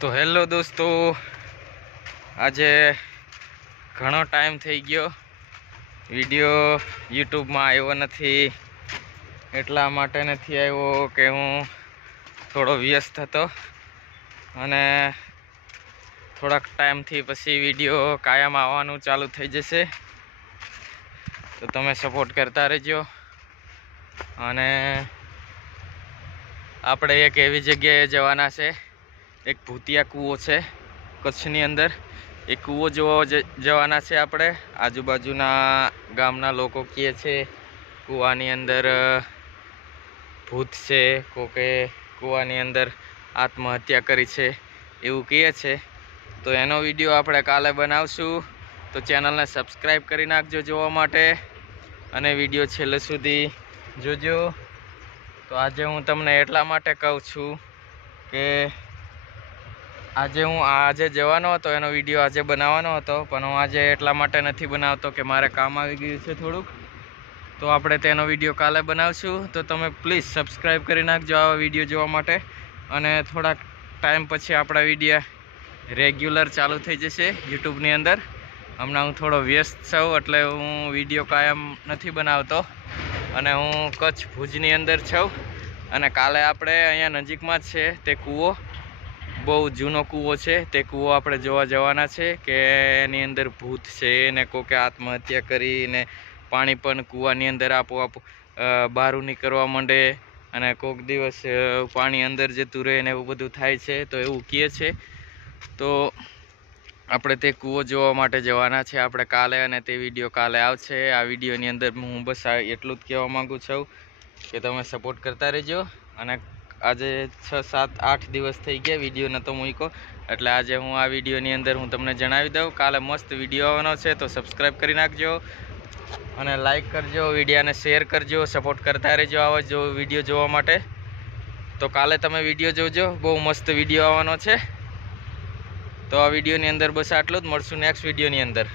તો હેલો દોસ્તો, આજે ઘણો ટાઈમ થઈ ગયો વિડીયો યુટ્યુબમાં આવ્યો નથી. એટલા માટે નથી આવ્યો કે હું થોડો વ્યસ્ત હતો અને થોડાક ટાઈમથી પછી વિડીયો કાયમ આવવાનું ચાલુ થઈ જશે. તો તમે સપોર્ટ કરતા રહેજો. અને આપણે એક એવી જગ્યાએ જવાના છે, એક ભૂતિયા કૂવો છે કચ્છની અંદર. એ કૂવો જોવા જવાના છે આપણે. આજુબાજુના ગામના લોકો કહે છે કૂવાની અંદર ભૂત છે, કોકે કૂવાની અંદર આત્મહત્યા કરી છે એવું કહે છે. તો એનો વિડીયો આપણે કાલે બનાવશું. તો ચેનલને સબસ્ક્રાઈબ કરી નાખજો જોવા માટે, અને વિડીયો છેલ્લે સુધી જોજો. તો આજે હું તમને એટલા માટે કહું છું કે આજે જવાનો હતો, એનો વિડીયો આજે બનાવવાનો હતો, પણ હું આજે એટલા માટે નથી બનાવતો કે મારે કામ આવી ગયું છે થોડુંક. તો આપણે તેનો વિડીયો કાલે બનાવશું. તો તમે પ્લીઝ સબસ્ક્રાઈબ કરી નાખજો આવા વિડીયો જોવા માટે. અને થોડાક ટાઈમ પછી આપણા વિડીયો રેગ્યુલર ચાલુ થઈ જશે યુટ્યુબની અંદર. હમણાં હું થોડો વ્યસ્ત છું એટલે હું વિડીયો કાયમ નથી બનાવતો. અને હું કચ્છ ભુજની અંદર છું. અને કાલે આપણે અહીંયા નજીકમાં જ છે તે કૂવો, બહુ જૂનો કૂવો છે. તે કૂવો આપણે જોવા જવાના છે કે એની અંદર ભૂત છે ને કોકે આત્મહત્યા કરીને પાણી પણ કૂવાની અંદર આપોઆપ બહાર નીકળવા માંડે, અને કોઈક દિવસ પાણી અંદર જતું રહે ને એવું બધું થાય છે. તો એવું કહે છે. તો આપણે તે કૂવો જોવા માટે જવાના છે આપણે કાલે, અને તે વિડીયો કાલે આવશે. આ વિડીયોની અંદર હું બસ એટલું જ કહેવા માગું છું કે તમે સપોર્ટ કરતા રહેજો. અને આજે 6, 7, 8 દિવસ થઈ ગયા વિડીયો નહોતો મૂક્યો, એટલે આજે હું આ વિડીયોની અંદર હું તમને જણાવી દઉં. કાલે મસ્ત વિડીયો આવવાનો છે, તો સબસ્ક્રાઈબ કરી નાખજો અને લાઈક કરજો, વિડીયોને શેર કરજો, સપોર્ટ કરતા રહેજો આવા વિડીયો જોવા માટે. તો કાલે તમે વિડીયો જોજો, બહુ મસ્ત વિડીયો આવવાનો છે. તો આ વિડીયોની અંદર બસ આટલું જ. મળશું નેક્સ્ટ વિડીયોની અંદર.